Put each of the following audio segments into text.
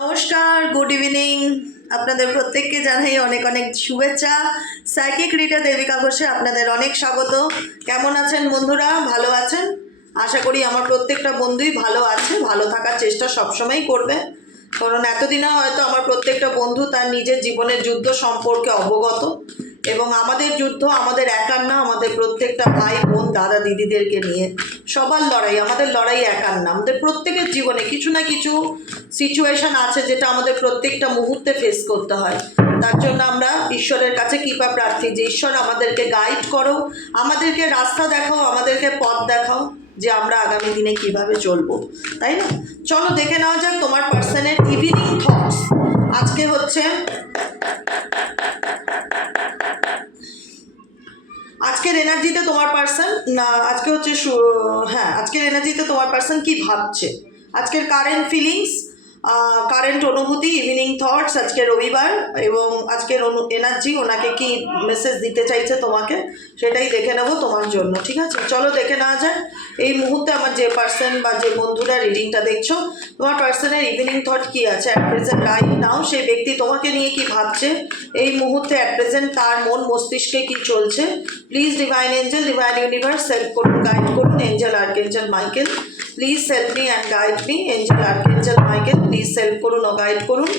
নমস্কার good evening আপনাদের প্রত্যেককে জানাই অনেক অনেক শুভেচ্ছা। সাইকিক রিটা দেবিকা ঘোষে আপনাদের অনেক স্বাগত। কেমন আছেন বন্ধুরা? ভালো আছেন? আশা করি আমার প্রত্যেকটা বন্ধুই ভালো আছে, ভালো থাকার চেষ্টা সবসময়ই করবে। কারণ এতদিনে হয়তো আমার প্রত্যেকটা বন্ধু তার নিজের জীবনের যুদ্ধ সম্পর্কে অবগত। এবং আমাদের যুদ্ধ, আমাদের একার না আমাদের প্রত্যেকটা ভাই বোন, দাদা দিদিদেরকে নিয়ে সবার লড়াই, আমাদের লড়াই একার না আমাদের প্রত্যেকের জীবনে কিছু না কিছু সিচুয়েশন আছে যেটা আমাদের প্রত্যেকটা মুহূর্তে ফেস করতে হয়। তার জন্য আমরা ঈশ্বরের কাছে কৃপা প্রার্থী যে ঈশ্বর আমাদেরকে গাইড করো, আমাদেরকে রাস্তা দেখাও, আমাদেরকে পথ দেখাও। যে আমরা আগামী দিনে কীভাবে চলবো, তাই না? চলো দেখে নেওয়া যাক তোমার পার্সনের ইভিনিং থটস আজকে হচ্ছে, আজকের এনার্জিতে তোমার পার্সন না, আজকে হচ্ছে হ্যাঁ আজকের এনার্জিতে তোমার পার্সন কি ভাবছে? আজকের কারেন্ট ফিলিংস কারেন্ট অনুভূতি ইভিনিং থটস আজকে রবিবার এবং আজকের অনু এনার্জি ওনাকে কি মেসেজ দিতে চাইছে তোমাকে, সেটাই দেখে নেব তোমার জন্য, ঠিক আছে? চলো দেখে নেওয়া যায় এই মুহূর্তে আমার যে পার্সন বা যে বন্ধুরা রিডিংটা দেখছ, তোমার পার্সনের ইভিনিং থট কি আছে? অ্যাট প্রেজেন্ট রাইট নাও সেই ব্যক্তি তোমাকে নিয়ে কি ভাবছে? এই মুহূর্তে অ্যাট প্রেজেন্ট তার মন মস্তিষ্কে কি চলছে? Please divine angel divine universe help করুন গাইড করুন angel archangel Michael please help me and guide me angel archangel Michael please help করুন ও গাইড করুন।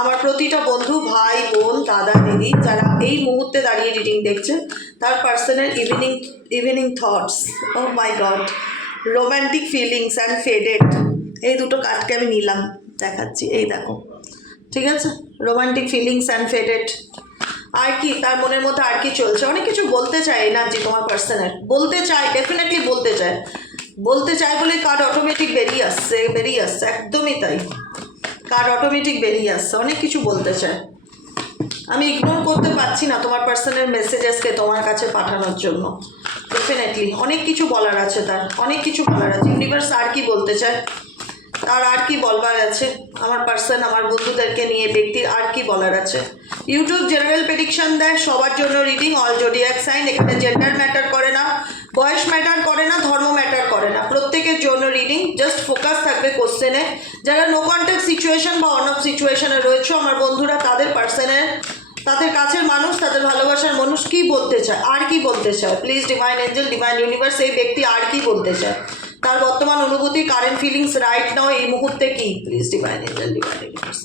আমার প্রতিটা বন্ধু, ভাই, বোন, দাদা, দিদি, যারা এই মুহূর্তে দাঁড়িয়ে রিডিং দেখছে, তার পার্সনের evening evening thoughts oh my god romantic feelings and faded এই দুটো কার্ডকে আমি নিলাম, দেখাচ্ছি। এই দেখো, ঠিক আছে? রোমান্টিক ফিলিংস অ্যান্ড ফেডেড আর কি, তার মনের মধ্যে আর কি চলছে? অনেক কিছু বলতে চায় এনার্জি তোমার পার্সনের বলতে চায় ডেফিনেটলি বলতে চায়। বলতে চাই বলে কার্ড অটোমেটিক বেরিয়ে আসছে বেরিয়ে আসছে, একদমই তাই। কার্ড অটোমেটিক বেরিয়ে আসছে, অনেক কিছু বলতে চায়। আমি ইগনোর করতে পারছি না তোমার পার্সোনাল মেসেজেসকে তোমার কাছে পাঠানোর জন্য। ডেফিনেটলি অনেক কিছু বলার আছে তার, অনেক কিছু বলার আছে। ইউনিভার্স আর কি বলতে চায়? তার আর কি বলবার আছে? আমার পার্সন আমার বন্ধুদেরকে নিয়ে, ব্যক্তির আর কি বলার আছে? ইউটিউব জেনারেল প্রেডিকশন দেয়, সবার জন্য রিডিং অল জোডিয়াক সাইন এখানে জেন্ডার ম্যাটার করে না। বয়স ম্যাটার করে না, ধর্ম ম্যাটার করে না। প্রত্যেকের জন্য রিডিং জাস্ট ফোকাস থাকবে কোশ্চেনে যারা নো কন্ট্যাক্ট সিচুয়েশন বা অন অফ সিচুয়েশনে রয়েছে, আমার বন্ধুরা, তাদের পার্সনের তাদের কাছের মানুষ, তাদের ভালোবাসার মানুষ কি বলতে চায়? আর কি বলতে চায়? Please divine angel divine universe এই ব্যক্তি আর কি বলতে চায়? তার বর্তমান অনুভূতি কারেন্ট ফিলিংস রাইট নাও এই মুহূর্তে কি? Please divine angel divine universe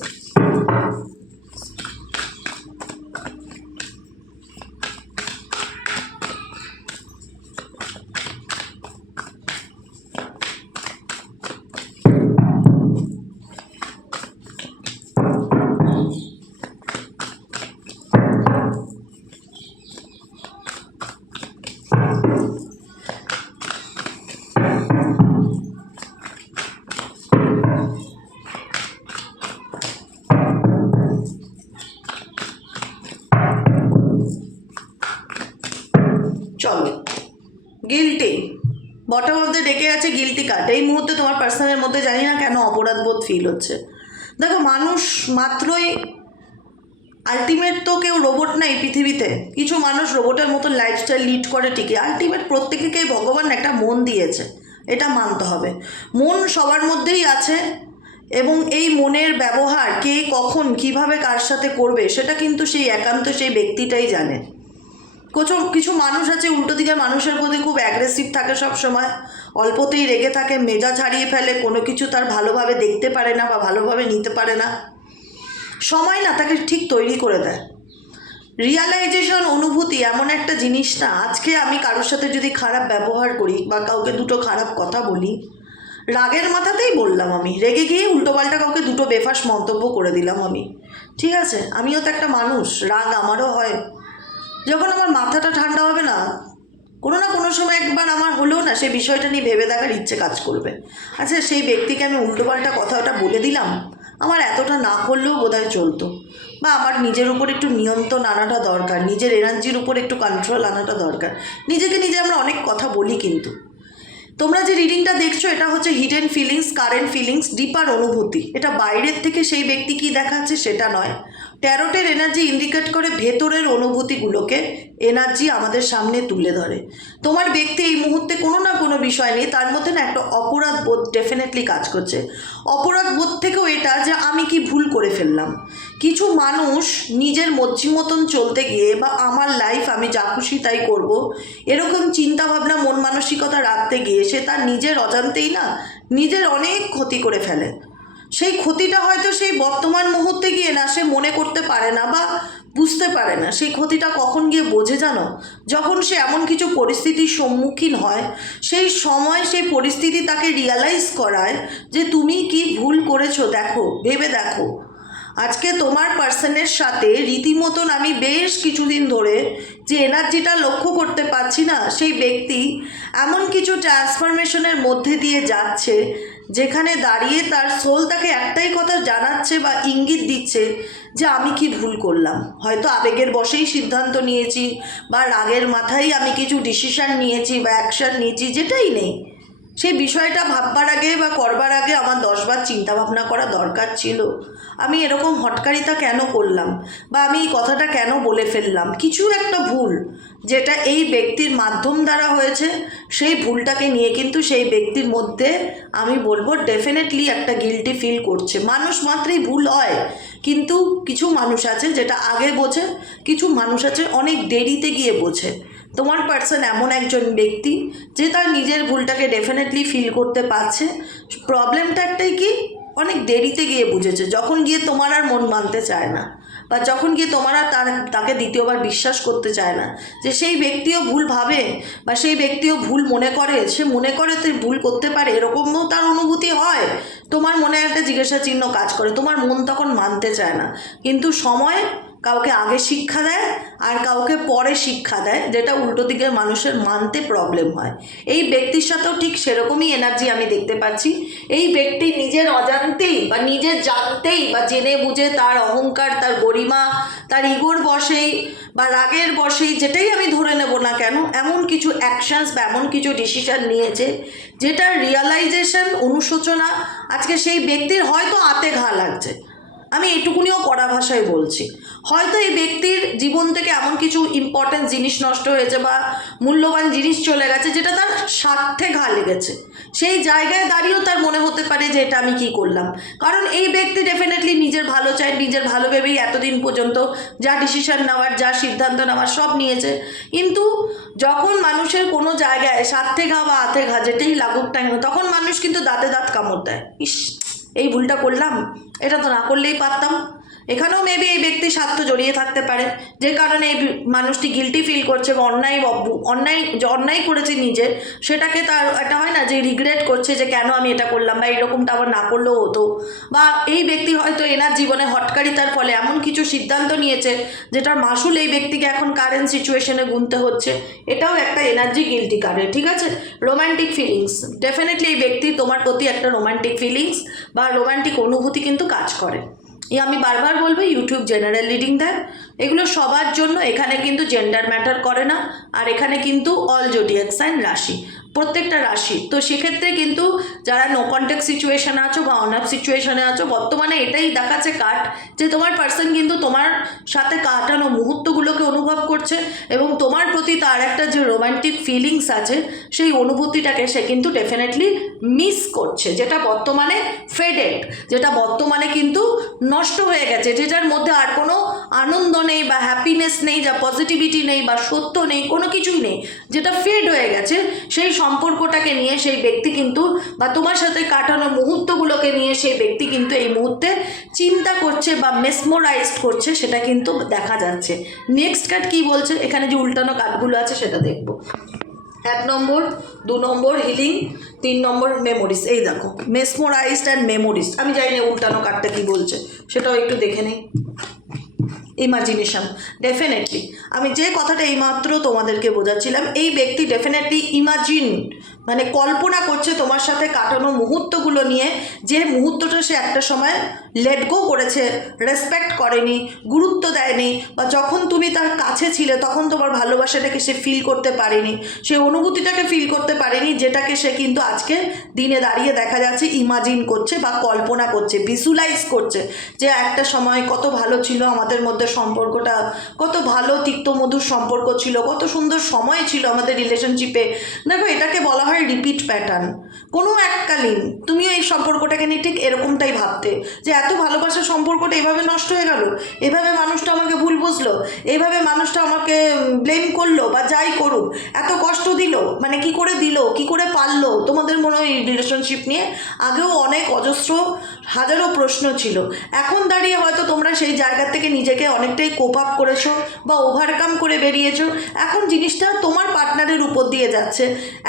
guilty bottom of the ডেকে আছে গিলটি কার্ড এই মুহূর্তে তোমার পার্সনের মধ্যে জানি না কেন অপরাধ বোধ ফিল হচ্ছে। দেখো, মানুষ মাত্রই আলটিমেট তো কেউ রোবট নাই পৃথিবীতে। কিছু মানুষ রোবটের মতন লাইফস্টাইল লিড করে ঠিকই। আলটিমেট প্রত্যেকেই ভগবান একটা মন দিয়েছে। এটা মানতে হবে। মন সবার মধ্যেই আছে এবং এই মনের ব্যবহার কে কখন, কীভাবে কার সাথে করবে, সেটা কিন্তু সেই একান্ত সেই ব্যক্তিটাই জানে। কিছু কিছু মানুষ আছে, উল্টো দিকে মানুষের প্রতি খুব অ্যাগ্রেসিভ থাকে সব সময়। অল্পতেই রেগে থাকে, মেজাজ হারিয়ে ফেলে, কোনো কিছু তার ভালোভাবে দেখতে পারে না বা ভালোভাবে নিতে পারে না। সময় না তাকে ঠিক তৈরি করে দেয়। রিয়ালাইজেশন অনুভূতি এমন একটা জিনিস না, আজকে আমি কারোর সাথে যদি খারাপ ব্যবহার করি বা কাউকে দুটো খারাপ কথা বলি, রাগের মাথাতেই বললাম আমি। রেগে গিয়ে উল্টোপাল্টা কাউকে দুটো বেফাস মন্তব্য করে দিলাম আমি। ঠিক আছে? আমিও তো একটা মানুষ, রাগ আমারও হয়। যখন আমার মাথাটা ঠান্ডা হবে না, কোনো না কোনো সময় একবার আমার হলেও না সেই বিষয়টা নিয়ে ভেবে দেখার ইচ্ছে কাজ করবে। আচ্ছা সেই ব্যক্তিকে আমি উল্টোপাল্টা কথাটা বলে দিলাম, আমার এতটা না করলেও বোধহয় চলতো। বা আমার নিজের উপর একটু নিয়ন্ত্রণ আনাটা দরকার, নিজের এনার্জির উপর একটু কন্ট্রোল আনাটা দরকার। নিজেকে নিজে আমরা অনেক কথা বলি কিন্তু। তোমরা যে রিডিংটা দেখছ, এটা হচ্ছে hidden feelings current feelings deeper অনুভূতি। এটা বাইরের থেকে সেই ব্যক্তি কী দেখাচ্ছে সেটা নয়। ট্যারোটের এনার্জি ইন্ডিকেট করে ভেতরের অনুভূতিগুলোকে এনার্জি আমাদের সামনে তুলে ধরে। তোমার ব্যক্তি এই মুহূর্তে কোনো না কোনো বিষয় নিয়ে তার মধ্যে না একটা অপরাধ বোধ ডেফিনেটলি কাজ করছে। অপরাধ বোধ থেকেও এটা যে আমি কি ভুল করে ফেললাম। কিছু মানুষ নিজের মর্জি মতন চলতে গিয়ে বা আমার লাইফ আমি যা খুশি তাই করব, এরকম চিন্তা ভাবনা মন মানসিকতা রাখতে গিয়ে সে তার নিজের অজান্তেই না নিজের অনেক ক্ষতি করে ফেলে। সেই ক্ষতিটা হয়তো সেই বর্তমান মুহূর্তে গিয়ে না সে মনে করতে পারে না বা বুঝতে পারে না। সেই ক্ষতিটা কখন গিয়ে বোঝে জানো? যখন সে এমন কিছু পরিস্থিতির সম্মুখীন হয়, সেই সময় সেই পরিস্থিতি তাকে রিয়ালাইজ করায় যে তুমি কি ভুল করেছ, দেখো, ভেবে দেখো। আজকে তোমার পার্সনের সাথে রীতিমতন আমি বেশ কিছুদিন ধরে যে এনার্জিটা লক্ষ্য করতে পারছি না, সেই ব্যক্তি এমন কিছু ট্রান্সফরমেশনের মধ্যে দিয়ে যাচ্ছে যেখানে দাঁড়িয়ে তার সোল তাকে একটাই কথা জানাচ্ছে বা ইঙ্গিত দিচ্ছে যে আমি কি ভুল করলাম। হয়তো আবেগের বশেই সিদ্ধান্ত নিয়েছি বা রাগের মাথায় আমি কিছু ডিসিশন নিয়েছি বা অ্যাকশন নিয়েছি, যেটাই নেই। সেই বিষয়টা ভাববার আগে বা করবার আগে আমার দশবার চিন্তা ভাবনা করা দরকার ছিল। আমি এরকম হটকারিতা কেন করলাম? বা আমি এই কথাটা কেন বলে ফেললাম? কিছু একটা ভুল যেটা এই ব্যক্তির মাধ্যম দ্বারা হয়েছে, সেই ভুলটাকে নিয়ে কিন্তু সেই ব্যক্তির মধ্যে আমি বলব ডেফিনেটলি একটা গিলটি ফিল করছে। মানুষ মাত্রই ভুল হয়, কিন্তু কিছু মানুষ আছে যেটা আগে বোঝে, কিছু মানুষ আছে অনেক দেরিতে গিয়ে বোঝে। তোমার পার্সন এমন একজন ব্যক্তি যে তার নিজের ভুলটাকে ডেফিনেটলি ফিল করতে পারছে। প্রবলেমটা একটাই কি? অনেক দেরিতে গিয়ে বুঝেছে। যখন গিয়ে তোমার আর মন মানতে চায় না বা যখন গিয়ে তোমার আর তার, তাকে দ্বিতীয়বার বিশ্বাস করতে চায় না যে সেই ব্যক্তিও ভুল ভাবে বা সেই ব্যক্তিও ভুল মনে করে, সে মনে করে তুই ভুল করতে পারে, এরকমও তার অনুভূতি হয়। তোমার মনে একটা জিজ্ঞাসা চিহ্ন কাজ করে। তোমার মন তখন মানতে চায় না। কিন্তু সময় কাউকে আগে শিক্ষা দেয় আর কাউকে পরে শিক্ষা দেয়, যেটা উল্টো দিকের মানুষের মানতে প্রবলেম হয়। এই ব্যক্তির সাথেও ঠিক সেরকমই এনার্জি আমি দেখতে পাচ্ছি। এই ব্যক্তি নিজের অজান্তেই বা নিজের জানতেই বা জেনে বুঝে তার অহংকার, তার গরিমা, তার ইগোর বসেই বা রাগের বসেই যেটাই আমি ধরে নেব না কেন, এমন কিছু অ্যাকশনস বা এমন কিছু ডিসিশন নিয়েছে যেটার রিয়ালাইজেশন অনুশোচনা, আজকে সেই ব্যক্তির হয়তো আতে ঘা লাগছে। আমি এটুকুনিও কড়া ভাষায় বলছি। হয়তো এই ব্যক্তির জীবন থেকে এমন কিছু ইম্পর্টেন্ট জিনিস নষ্ট হয়েছে বা মূল্যবান জিনিস চলে গেছে যেটা তার স্বার্থে ঘা লেগেছে। সেই জায়গায় দাঁড়িয়েও তার মনে হতে পারে যে এটা আমি কি করলাম। কারণ এই ব্যক্তি ডেফিনেটলি নিজের ভালো চায়, নিজের ভালো ভেবেই এতদিন পর্যন্ত যা ডিসিশন নেওয়ার, যা সিদ্ধান্ত নেওয়ার সব নিয়েছে। কিন্তু যখন মানুষের কোনো জায়গায় স্বার্থে ঘা বা আতে ঘা যেটাই লাগুক কেন, তখন মানুষ কিন্তু দাঁতে দাঁত কামড় দেয়। ইস, এই ভুলটা করলাম? এটা তো না করলেই পারতাম। এখানেও মেবি এই ব্যক্তির স্বার্থ জড়িয়ে থাকতে পারে, যে কারণে এই মানুষটি গিলটি ফিল করছে বা অন্যায় অন্যায়, যে অন্যায় করেছে নিজে, সেটাকে তার একটা হয় না যে রিগ্রেট করছে যে কেন আমি এটা করলাম বা এরকমটা আবার না করলেও হতো। বা এই ব্যক্তি হয়তো এনার জীবনে হটকারিতার ফলে এমন কিছু সিদ্ধান্ত নিয়েছে, যেটার মাসুল এই ব্যক্তিকে এখন কারেন্ট সিচুয়েশনে গুনতে হচ্ছে, এটাও একটা এনার্জি গিলটি কারে ঠিক আছে? রোম্যান্টিক ফিলিংস ডেফিনেটলি এই ব্যক্তি তোমার প্রতি একটা রোম্যান্টিক ফিলিংস বা রোম্যান্টিক অনুভূতি কিন্তু কাজ করে। আমি বারবার বলব ইউটিউব জেনারেল রিডিং দেয় এগুলো সবার জন্য, এখানে কিন্তু জেন্ডার ম্যাটার করে না, আর এখানে কিন্তু অল জোডিয়াক সাইন রাশি। প্রত্যেকটা রাশি। তো সেক্ষেত্রে কিন্তু যারা নো কন্ট্যাক্ট সিচুয়েশনে আছো বা অনাপ সিচুয়েশনে আছো, বর্তমানে এটাই দেখাচ্ছে কাট যে তোমার পার্সন কিন্তু তোমার সাথে কাটানো মুহূর্তগুলোকে অনুভব করছে এবং তোমার প্রতি তার একটা যে রোমান্টিক ফিলিংস আছে, সেই অনুভূতিটাকে সে কিন্তু ডেফিনেটলি মিস করছে, যেটা বর্তমানে ফেডেড যেটা বর্তমানে কিন্তু নষ্ট হয়ে গেছে, যেটার মধ্যে আর কোনো আনন্দ বা হ্যাপিনেস নেই, যা পজিটিভিটি নেই বা সত্য নেই, কোনো কিছুই নেই, যেটা ফেড হয়ে গেছে, সেই সম্পর্কটাকে নিয়ে সেই ব্যক্তি কিন্তু বা তোমার সাথে কাটানো মুহূর্তগুলোকে নিয়ে সেই ব্যক্তি কিন্তু এই মুহূর্তে চিন্তা করছে বা মেসমোরাইজড করছে, সেটা কিন্তু দেখা যাচ্ছে। নেক্সট কার্ড কী বলছে? এখানে যে উল্টানো কার্ডগুলো আছে, সেটা দেখব। এক নম্বর, দু নম্বর হিলিং তিন নম্বর মেমোরিজ এই দেখো মেসমোরাইজড অ্যান্ড মেমোরিজ আমি জানি না উল্টানো কার্ডটা কী বলছে, সেটাও একটু দেখে নিই। ইমাজিনেশন ডেফিনেটলি আমি যে কথাটা এইমাত্র তোমাদেরকে বোঝাচ্ছিলাম এই ব্যক্তি ডেফিনেটলি ইমাজিন মানে কল্পনা করছে তোমার সাথে কাটানো মুহূর্তগুলো নিয়ে যে মুহূর্তটা সে একটা সময় লেট গো করেছে রেসপেক্ট করেনি, গুরুত্ব দেয়নি বা যখন তুমি তার কাছে ছিলে তখন তোমার ভালোবাসাটাকে সে ফিল করতে পারেনি। সে অনুভূতিটাকে ফিল করতে পারেনি যেটাকে সে কিন্তু আজকে দিনে দাঁড়িয়ে দেখা যাচ্ছে ইমাজিন করছে বা কল্পনা করছে ভিজুয়ালাইজ করছে যে একটা সময় কত ভালো ছিল আমাদের মধ্যে সম্পর্কটা, কত ভালো তিক্তমধুর সম্পর্ক ছিল, কত সুন্দর সময় ছিল আমাদের রিলেশনশিপে দেখো, এটাকে বলা হয় রিপিট প্যাটার্ন কোনো এককালীন, তুমিও এই সম্পর্কটাকে নিয়ে ঠিক এরকমটাই ভাবতে যে এত ভালোবাসার সম্পর্কটা এভাবে নষ্ট হয়ে গেল, এভাবে মানুষটা আমাকে ভুল বুঝলো এইভাবে মানুষটা আমাকে ব্লেম করল বা যাই করুক, এত কষ্ট দিল মানে কি করে দিল, কি করে পারল, তোমাদের মনে হয় রিলেশনশিপ নিয়ে? আগেও অনেক অজস্র হাজারো প্রশ্ন ছিল। এখন দাঁড়িয়ে হয়তো তোমরা সেই জায়গা থেকে নিজেকে অনেকটাই কোপ আপ করেছ বা ওভারকাম করে বেরিয়েছো। এখন জিনিসটা তোমার পার্টনারের উপর দিয়ে যাচ্ছে।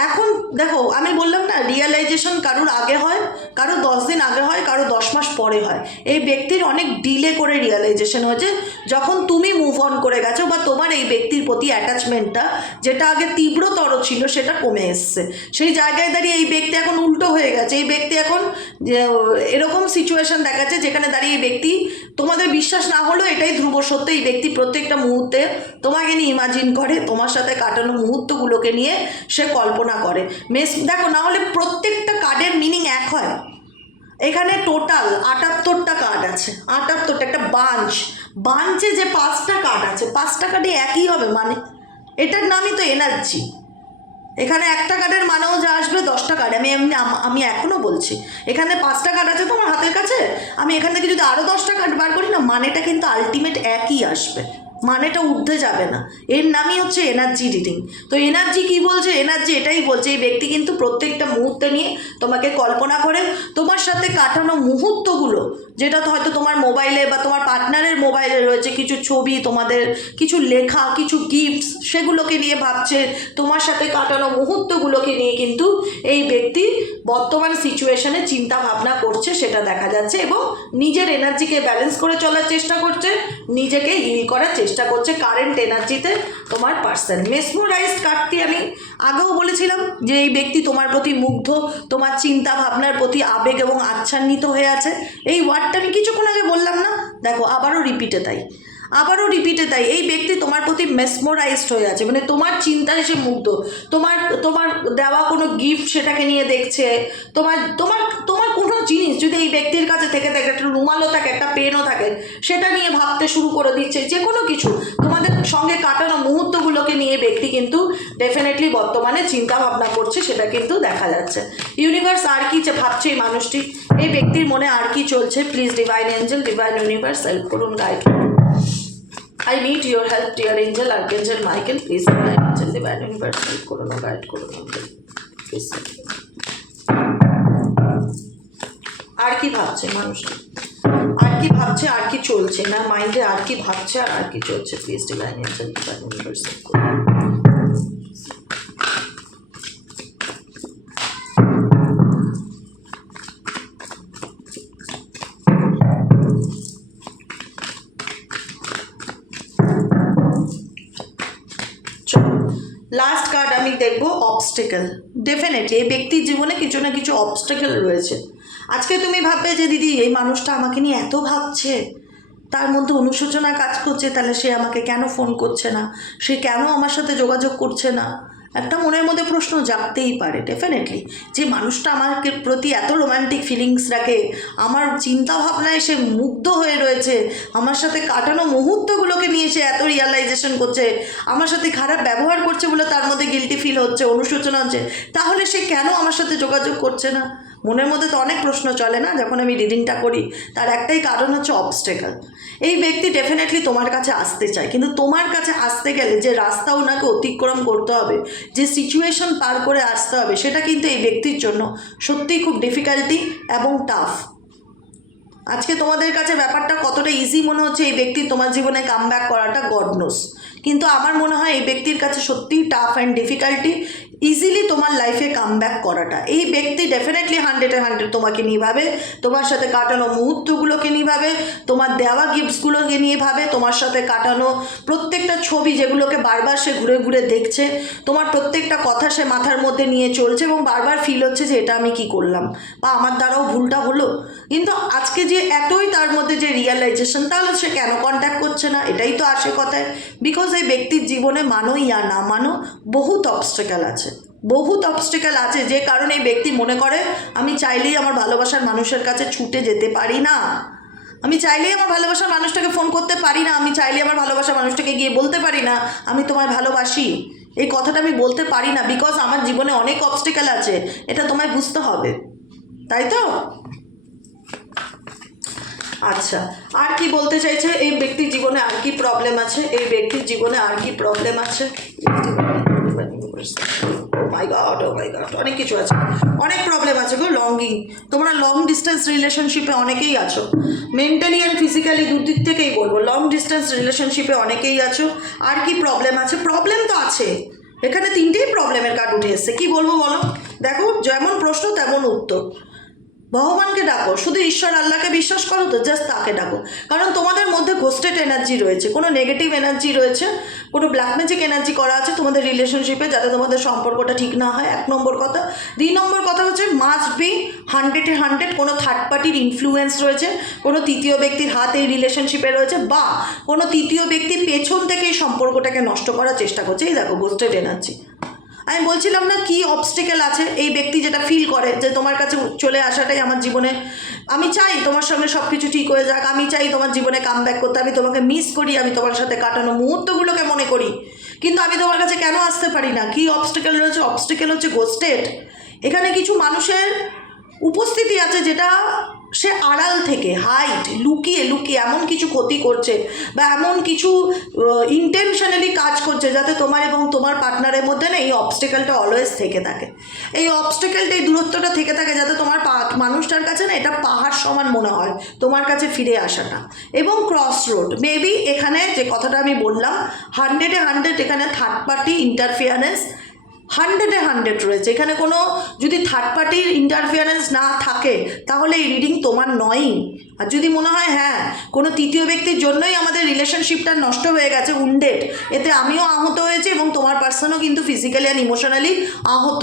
এখন দেখো, আমি বললাম না রিয়েলাইজেশন কারোর আগে হয়, কারও দশ দিন আগে হয়, কারও দশ মাস পরে হয়। এই ব্যক্তির অনেক ডিলে করে রিয়েলাইজেশন হয়েছে। যখন তুমি মুভ অন করে গেছো বা তোমার এই ব্যক্তির প্রতি অ্যাটাচমেন্টটা যেটা আগে তীব্রতর ছিল, সেটা কমে এসছে। সেই জায়গায় দাঁড়িয়ে এই ব্যক্তি এখন উল্টো হয়ে গেছে। এই ব্যক্তি এখন এরকম সিচুয়েশন দেখাচ্ছে যেখানে দাঁড়িয়ে এই ব্যক্তি, তোমাদের বিশ্বাস না হলেও এটাই ধ্রুব সত্য। এই ব্যক্তি প্রত্যেকটা মুহূর্তে তোমাকে নিয়ে ইমাজিন করে, তোমার সাথে কাটানো মুহূর্তগুলোকে নিয়ে সে কল্পনা করে। দেখো না হলে প্রত্যেকটা কার্ডের মিনিং এক হয়। এখানে টোটাল আটাত্তরটা কার্ড আছে, আটাত্তরটা, একটা বাঞ্চ বাঞ্চে যে পাঁচটা কার্ড আছে, পাঁচটা কার্ডে একই হবে মানে? এটার নামই তো এনার্জি এখানে একটা কার্ডের মানেও যা আসবে, দশটা কার্ড আমি এমনি আমি এখনও বলছি, এখানে পাঁচটা কার্ড আছে তোমার হাতের কাছে? আমি এখান থেকে যদি আরও দশটা কার্ড বার করি না, মানেটা কিন্তু আলটিমেট একই আসবে। মানেটা ঊর্ধ্বে যাবে না। এর নামই হচ্ছে এনার্জি রিডিং তো এনার্জি কি বলছে? এনার্জি এটাই বলছে, এই ব্যক্তি কিন্তু প্রত্যেকটা মুহূর্তে নিয়ে তোমাকে কল্পনা করে, তোমার সাথে কাটানো মুহূর্তগুলো, যেটা হয়তো তোমার মোবাইলে বা তোমার পার্টনারের মোবাইলে রয়েছে, কিছু ছবি তোমাদের, কিছু লেখা, কিছু গিফটস সেগুলোকে নিয়ে ভাবছে, তোমার সাথে কাটানো মুহূর্তগুলোকে নিয়ে কিন্তু এই ব্যক্তি বর্তমান সিচুয়েশনে চিন্তা ভাবনা করছে, সেটা দেখা যাচ্ছে এবং নিজের এনার্জিকে ব্যালেন্স করে চলার চেষ্টা করছে, নিজেকে হিল করার চেষ্টা করছে কারেন্ট এনার্জিতে তোমার পার্সন মেসমোরাইজড কার্ডটি আমি আগেও বলেছিলাম যে এই ব্যক্তি তোমার প্রতি মুগ্ধ, তোমার চিন্তা ভাবনার প্রতি আবেগ এবং আচ্ছান্বিত হয়ে আছে। এই ওয়ার্ডটা আমি কিছুক্ষণ আগে বললাম না, দেখো, আবারও রিপিটে তাই। আবারও রিপিটে তাই। এই ব্যক্তি তোমার প্রতি মেসমোরাইজড হয়ে আছে মানে তোমার চিন্তায় সে মুগ্ধ। তোমার তোমার দেওয়া কোনো গিফট সেটাকে নিয়ে দেখছে, তোমার তোমার জিনিস যদি এই ব্যক্তির কাছে থেকে থাকে একটা রুমালও থাকে একটা পেনও থাকে সেটা নিয়ে ভাবতে শুরু করে দিচ্ছে যে কোনো কিছু। তোমাদের সঙ্গে কাটানো মুহূর্তগুলোকে নিয়ে ব্যক্তি কিন্তু ডেফিনেটলি বর্তমানে চিন্তা ভাবনা করছে সেটা কিন্তু দেখা যাচ্ছে। ইউনিভার্স আর কি ভাবছে এই মানুষটি এই ব্যক্তির মনে আর কি চলছে? Please divine angel divine universe help করুন guide I need your help, dear angel, archangel Michael. Please, divine angel, divine universe, help করুন গাইড করুন প্লিজ আর কি ভাবছে মানুষ? আর কি ভাবছে, আর কি চলছে? না, মাইন্ডে আর কি ভাবছে আর আর কি চলছে? প্লিজ ডিভাইন লাস্ট কার্ড আমি দেখব অবস্টেকেল ডেফিনেটলি এই ব্যক্তির জীবনে কিছু না কিছু অবস্টেকেল রয়েছে। আজকে তুমি ভাববে যে, দিদি, এই মানুষটা আমাকে নিয়ে এত ভাবছে, তার মধ্যে অনুশোচনা কাজ করছে, তাহলে সে আমাকে কেন ফোন করছে না? সে কেন আমার সাথে যোগাযোগ করছে না? একটা মনের মধ্যে প্রশ্ন জাগতেই পারে ডেফিনেটলি যে মানুষটা আমাকে প্রতি এত রোমান্টিক ফিলিংস রাখে, আমার চিন্তা ভাবনায় সে মুগ্ধ হয়ে রয়েছে, আমার সাথে কাটানো মুহূর্তগুলোকে নিয়ে সে এত রিয়ালাইজেশন করছে, আমার সাথে খারাপ ব্যবহার করছে বলে তার মধ্যে গিলটি ফিল হচ্ছে, অনুশোচনা হচ্ছে, তাহলে সে কেন আমার সাথে যোগাযোগ করছে না? মনের মধ্যে তো অনেক প্রশ্ন চলে না? যখন আমি রিডিংটা করি, তার একটাই কারণ হচ্ছে অবস্টেকাল এই ব্যক্তি ডেফিনেটলি তোমার কাছে আসতে চায়, কিন্তু তোমার কাছে আসতে গেলে যে রাস্তা ওনাকে অতিক্রম করতে হবে, যে সিচুয়েশন পার করে আসতে হবে, সেটা কিন্তু এই ব্যক্তির জন্য সত্যিই খুব ডিফিকাল্টি এবং টাফ আজকে তোমাদের কাছে ব্যাপারটা কতটা ইজি মনে হচ্ছে, এই ব্যক্তি তোমার জীবনে কাম করাটা গডনোস কিন্তু আমার মনে হয় এই ব্যক্তির কাছে সত্যিই টাফ অ্যান্ড ডিফিকাল্টি ইজিলি তোমার লাইফে কাম ব্যাক করাটা। এই ব্যক্তি ডেফিনেটলি হান্ড্রেডে হান্ড্রেড তোমাকে নিয়ে ভাবে, তোমার সাথে কাটানো মুহূর্তগুলোকে নিয়ে ভাবে, তোমার দেওয়া গিফটসগুলোকে নিয়ে ভাবে, তোমার সাথে কাটানো প্রত্যেকটা ছবি যেগুলোকে বারবার সে ঘুরে ঘুরে দেখছে, তোমার প্রত্যেকটা কথা সে মাথার মধ্যে নিয়ে চলছে এবং বারবার ফিল হচ্ছে যে এটা আমি কি করলাম বা আমার দ্বারাও ভুলটা হলো। কিন্তু আজকে যে এতই তার মধ্যে যে রিয়েলাইজেশন তাহলে সে কেন কন্ট্যাক্ট করছে না? এটাই তো আসে কথায়। বিকজ এই ব্যক্তির জীবনে মানো ইয়া না মানো, বহুত অবস্টেকাল আছে। বহুত অবস্টেকাল আছে যে কারণে এই ব্যক্তি মনে করে আমি চাইলেই আমার ভালোবাসার মানুষের কাছে ছুটে যেতে পারি না আমি চাইলেই আমার ভালোবাসার মানুষটাকে ফোন করতে পারি না আমি চাইলেই আমার ভালোবাসার মানুষটাকে গিয়ে বলতে পারি না আমি তোমায় ভালোবাসি এই কথাটা আমি বলতে পারি না বিকজ আমার জীবনে অনেক অবস্টেকাল আছে এটা তোমায় বুঝতে হবে তাই তো আচ্ছা আর কি বলতে চাইছে এই ব্যক্তির জীবনে আর কি প্রবলেম আছে এই ব্যক্তির জীবনে আর কি প্রবলেম আছে মাই গড ও মাই গড অনেক কিছু আছে। অনেক প্রবলেম আছে গো লঙ্গিং তোমরা লং ডিস্টেন্স রিলেশনশিপে অনেকেই আছো। মেন্টালি অ্যান্ড ফিজিক্যালি দুদিক থেকেই বলব লং ডিস্টেন্স রিলেশনশিপে অনেকেই আছো। আর কি প্রবলেম আছে? প্রবলেম তো আছে। এখানে তিনটেই প্রবলেমের কার্ড উঠে এসছে। কি বলব বলো? দেখো, যেমন প্রশ্ন, তেমন উত্তর। ভগবানকে ডাকো, শুধু ঈশ্বর আল্লাহকে বিশ্বাস করো তো জাস্ট তাকে ডাকো। কারণ তোমাদের মধ্যে ঘোস্টেড এনার্জি রয়েছে, কোনো নেগেটিভ এনার্জি রয়েছে, কোনো ব্ল্যাক ম্যাজিক এনার্জি করা আছে তোমাদের রিলেশনশিপে যাতে তোমাদের সম্পর্কটা ঠিক না হয়। এক নম্বর কথা। দুই নম্বর কথা হচ্ছে মাস্ট বি হান্ড্রেডে হান্ড্রেড কোনো থার্ড পার্টির ইনফ্লুয়েন্স রয়েছে, কোনো তৃতীয় ব্যক্তির হাত এই রিলেশনশিপে রয়েছে, বা কোনো তৃতীয় ব্যক্তি পেছন থেকে এই সম্পর্কটাকে নষ্ট করার চেষ্টা করছে। এই দেখো ঘোস্টেড এনার্জি আমি বলছিলাম না কি অবস্টিকেল আছে এই ব্যক্তি যেটা ফিল করে যে তোমার কাছে চলে আসাটাই আমার জীবনে, আমি চাই তোমার সঙ্গে সব কিছু ঠিক হয়ে যাক, আমি চাই তোমার জীবনে কাম ব্যাক করতে, আমি তোমাকে মিস করি, আমি তোমার সাথে কাটানো মুহূর্তগুলোকে মনে করি। কিন্তু আমি তোমার কাছে কেন আসতে পারি না? কি অবস্টিকেল রয়েছে? অবস্টেকেল হচ্ছে গোস্টেড এখানে কিছু মানুষের উপস্থিতি আছে যেটা সে আড়াল থেকে হাইট লুকিয়ে লুকিয়ে এমন কিছু ক্ষতি করছে বা এমন কিছু ইন্টেনশনালি কাজ করছে যাতে তোমার এবং তোমার পার্টনারের মধ্যে না এই অবস্টেকেলটা অলওয়েজ থেকে থাকে। এই অবস্টেকেলটা এই দূরত্বটা থেকে থাকে যাতে তোমার মানুষটার কাছে না এটা পাহাড় সমান মনে হয়, তোমার কাছে ফিরে আসাটা। এবং ক্রস রোড মেবি এখানে যে কথাটা আমি বললাম হান্ড্রেডে হান্ড্রেড এখানে থার্ড পার্টি ইন্টারফিয়ারেন্স হান্ড্রেডে হান্ড্রেড রয়েছে। এখানে কোনো যদি থার্ড পার্টির ইন্টারফিয়ারেন্স না থাকে, তাহলে এই রিডিং তোমার নয়ই। আর যদি মনে হয় হ্যাঁ কোনো তৃতীয় ব্যক্তির জন্যই আমাদের রিলেশনশিপটা নষ্ট হয়ে গেছে উন্ডেড এতে আমিও আহত হয়েছি এবং তোমার পার্সনও কিন্তু ফিজিক্যালি অ্যান্ড ইমোশনালি আহত।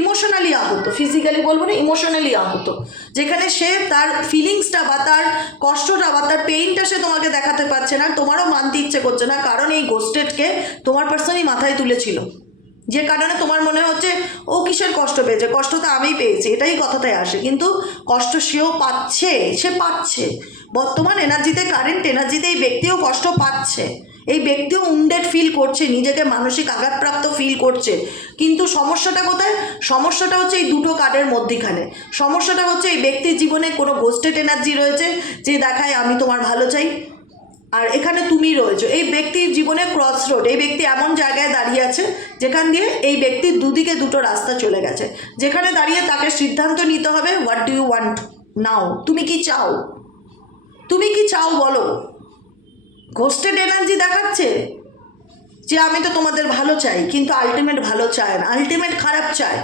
ইমোশনালি আহত ফিজিক্যালি বলব না ইমোশনালি আহত। যেখানে সে তার ফিলিংসটা বা তার কষ্টটা বা তার পেইনটা সে তোমাকে দেখাতে পারছে না, তোমারও মানতে ইচ্ছে করছে না, কারণ এই গোস্টেডকে তোমার পার্সনই মাথায় তুলেছিল। যে কারণে তোমার মনে হচ্ছে, ও কিসের কষ্ট পেয়েছে? কষ্ট তো আমিই পেয়েছি, এটাই কথাতে আসে। কিন্তু কষ্ট সেও পাচ্ছে, সে পাচ্ছে। বর্তমান এনার্জিতে কারেন্ট এনার্জিতে এই ব্যক্তিও কষ্ট পাচ্ছে। এই ব্যক্তিও উন্ডেড ফিল করছে, নিজেকে মানসিক আঘাতপ্রাপ্ত ফিল করছে। কিন্তু সমস্যাটা কোথায়? সমস্যাটা হচ্ছে এই দুটো কার্ডের মধ্যিখানে। সমস্যাটা হচ্ছে এই ব্যক্তির জীবনে কোনো গোস্টেড এনার্জি রয়েছে, যে দেখায়, আমি তোমার ভালো চাই। আর এখানে তুমি রয়েছো। এই ব্যক্তির জীবনে ক্রস রোড এই ব্যক্তি এমন জায়গায় দাঁড়িয়ে আছে, যেখান দিয়ে এই ব্যক্তির দুদিকে দুটো রাস্তা চলে গেছে। যেখানে দাঁড়িয়ে তাকে সিদ্ধান্ত নিতে হবে what do you want now তুমি কি চাও? তুমি কি চাও বলো? ঘোস্টেড এনার্জি দেখাচ্ছে যে আমি তো তোমাদের ভালো চাই, কিন্তু আলটিমেট ভালো চায় না। আলটিমেট খারাপ চায়।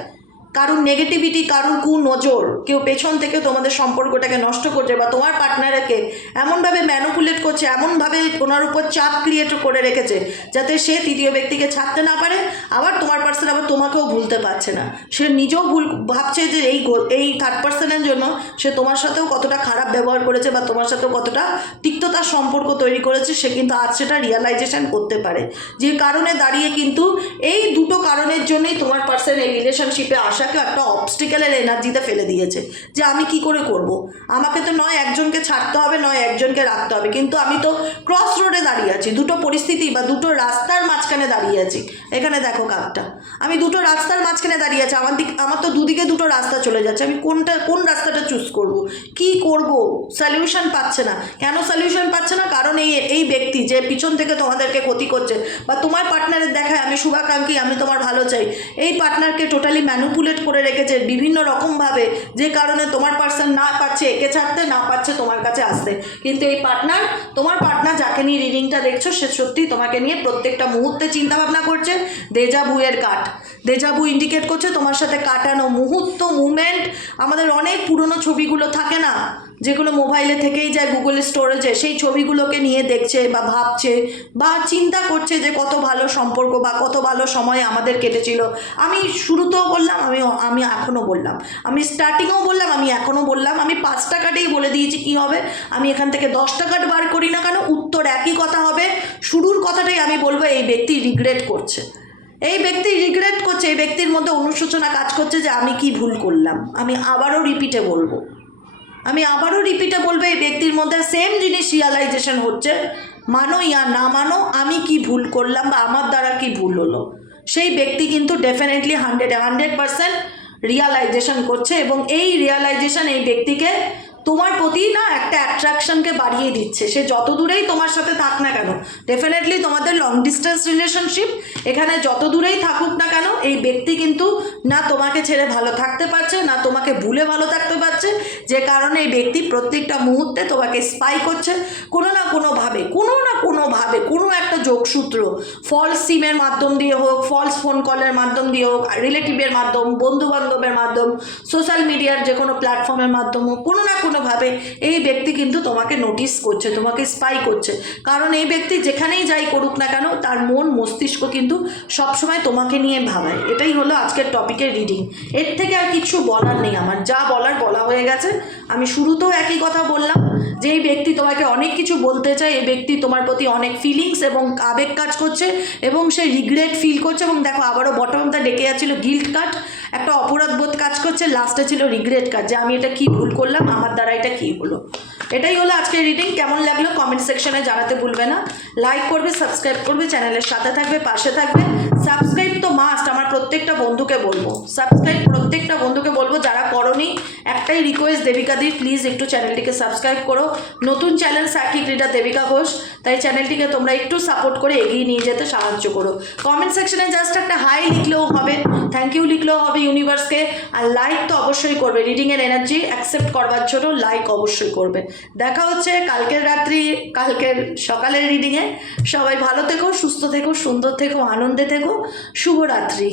কারুর নেগেটিভিটি কারুর কু নজর, কেউ পেছন থেকে তোমাদের সম্পর্কটাকে নষ্ট করছে বা তোমার পার্টনারকে এমনভাবে ম্যানুপুলেট করছে, এমনভাবে ওনার উপর চাপ ক্রিয়েট করে রেখেছে, যাতে সে তৃতীয় ব্যক্তিকে ছাড়তে না পারে, আবার তোমার পার্সন আবার তোমাকেও ভুলতে পারছে না। সে নিজেও ভুল ভাবছে যে এই এই থার্ড পার্সনের জন্য সে তোমার সাথেও কতটা খারাপ ব্যবহার করেছে বা তোমার সাথেও কতটা তিক্ততার সম্পর্ক তৈরি করেছে, সে কিন্তু আজ সেটা রিয়ালাইজেশন করতে পারে। যে কারণে দাঁড়িয়ে কিন্তু এই দুটো কারণের জন্যই তোমার পার্সন এই রিলেশনশিপে আসাকে একটা অবস্টিক্যালের এনার্জিতে ফেলে দিয়েছে যে আমি কি করে করব। আমাকে তো নয় একজনকে ছাড়তে হবে, নয় একজনকে রাখতে হবে। কিন্তু আমি তো ক্রস রোডে দাঁড়িয়ে আছি, দুটো পরিস্থিতি বা দুটো রাস্তার মাঝখানে দাঁড়িয়ে আছি। এখানে দেখো কাকটা, আমি দুটো রাস্তার মাঝখানে দাঁড়িয়ে আছি, আমার দিক আমার তো দুদিকে দুটো রাস্তা চলে যাচ্ছে, আমি কোনটা কোন রাস্তাটা চুজ করব? কি করব? সলিউশন পাচ্ছে না। কেন সলিউশন পাচ্ছে না? কারণ এই এই ব্যক্তি যে পিছন থেকে তোমাদেরকে ক্ষতি করছে বা তোমার পার্টনারের দেখায় আমি শুভাকাঙ্ক্ষী, আমি তোমার ভালো চাই, এই পার্টনারকে টোটালি ম্যানুপুলেট ম্যানিপুলেট করে রেখেছে বিভিন্ন রকমভাবে, যে কারণে তোমার পার্সন না পাচ্ছে, একে ছাড়তে না পাচ্ছে তোমার কাছে আসতে। কিন্তু এই পার্টনার তোমার পার্টনার যাকে নিয়ে রিডিংটা দেখছ, সে সত্যি তোমাকে নিয়ে প্রত্যেকটা মুহূর্তে চিন্তাভাবনা করছে। দেজা বুয়ের কাঠ দেজা বু ইন্ডিকেট করছে তোমার সাথে কাটানো মুহূর্ত মুমেন্ট আমাদের অনেক পুরনো ছবিগুলো থাকে না? যেগুলো মোবাইলে থেকেই যায়, গুগল স্টোরেজে সেই ছবিগুলোকে নিয়ে দেখছে বা ভাবছে বা চিন্তা করছে যে কত ভালো সম্পর্ক বা কত ভালো সময় আমাদের কেটেছিল। আমি শুরুতেও বললাম, আমি আমি এখনও বললাম। আমি স্টার্টিংয়েও বললাম, আমি এখনও বললাম। আমি পাঁচ টাকাটাই বলে দিয়েছি, কি হবে? আমি এখান থেকে দশ টাকার বার করি না কেন? উত্তর একই কথা হবে। শুরুর কথাটাই আমি বলব, এই ব্যক্তি রিগ্রেট করছে। এই ব্যক্তি রিগ্রেট করছে, এই ব্যক্তির মধ্যে অনুশোচনা কাজ করছে যে আমি কি ভুল করলাম। আমি আবারও রিপিটে বলব। আমি আবারও রিপিটে বলব, এই ব্যক্তির মধ্যে সেম জিনিস রিয়ালাইজেশন হচ্ছে। মানো ইয়া না মানো, আমি কি ভুল করলাম বা আমার দ্বারা কি ভুল হলো? সেই ব্যক্তি কিন্তু definitely hundred hundred percent realisation করছে এবং এই রিয়ালাইজেশন এই ব্যক্তিকে তোমার প্রতি না একটা অ্যাট্রাকশনকে বাড়িয়ে দিচ্ছে। সে যত দূরেই তোমার সাথে থাক না কেন ডেফিনেটলি তোমাদের লং ডিস্টেন্স রিলেশনশিপ এখানে যত দূরেই থাকুক না কেন, এই ব্যক্তি কিন্তু না তোমাকে ছেড়ে ভালো থাকতে পারছে, না তোমাকে ভুলে ভালো থাকতে পারছে। যে কারণে এই ব্যক্তি প্রত্যেকটা মুহূর্তে তোমাকে স্পাই করছে। কোনো না কোনোভাবে, কোনো না কোনোভাবে, কোনো একটা যোগসূত্র ফলস সিমের মাধ্যম দিয়ে হোক ফলস ফোন কলের মাধ্যম দিয়ে হোক রিলেটিভের মাধ্যম বন্ধু বান্ধবের মাধ্যম সোশ্যাল মিডিয়ার যে কোনো প্ল্যাটফর্মের মাধ্যম হোক, কোনো না কোনোভাবে এই ব্যক্তি কিন্তু তোমাকে নোটিস করছে, তোমাকে স্পাই করছে। কারণ এই ব্যক্তি যেখানেই যাই করুক না কেন, তার মন মস্তিষ্ক কিন্তু সবসময় তোমাকে নিয়ে ভাবায়। এটাই হলো আজকের টপিকের রিডিং এর থেকে আর কিছু বলার নেই আমার। যা বলার বলা হয়ে গেছে। আমি শুরুতেও একই কথা বললাম। যে এই ব্যক্তি তোমাকে অনেক কিছু বলতে চায়, এই ব্যক্তি তোমার প্রতি অনেক ফিলিংস এবং আবেগ কাজ করছে এবং সে রিগ্রেট ফিল করছে এবং দেখো আবারও বটমটা ডেকে যাচ্ছিল গিল্ট কাট একটা অপরাধ বোধ কাজ করছে লাস্টে ছিল রিগ্রেট কাট যে আমি এটা কি ভুল করলাম, আমার দ্বারা এটা কি হলো? এটাই হলো আজকের রিডিং কেমন লাগল কমেন্ট সেকশনে জানাতে ভুলবে না। লাইক করবে সাবস্ক্রাইব করবে চ্যানেলের সাথে থাকবে, পাশে থাকবে সাবস্ক্রাইব মাস্ট আমার প্রত্যেকটা বন্ধুকে বলব। সাবস্ক্রাইব প্রত্যেকটা বন্ধুকে বলব যারা করনি, একটাই রিকোয়েস্ট দেবিকা দি প্লিজ একটু চ্যানেলটিকে সাবস্ক্রাইব করো। নতুন channel circuit reader Debika Ghosh, তাই চ্যানেলটিকে তোমরা একটু সাপোর্ট করে এগিয়ে নিয়ে যেতে সাহায্য করো। কমেন্ট সেকশনে জাস্ট একটা হাই লিখলেও হবে থ্যাংক ইউ লিখলেও হবে ইউনিভার্সকে আর লাইক তো অবশ্যই করবে রিডিংয়ের এনার্জি অ্যাকসেপ্ট করবার জন্য লাইক অবশ্যই করবে। দেখা হচ্ছে কালকের রাত্রি, কালকের সকালের রিডিংয়ে সবাই ভালো থেকো, সুস্থ থেকো, সুন্দর থেকো, আনন্দে থেকো। শুভরাত্রি।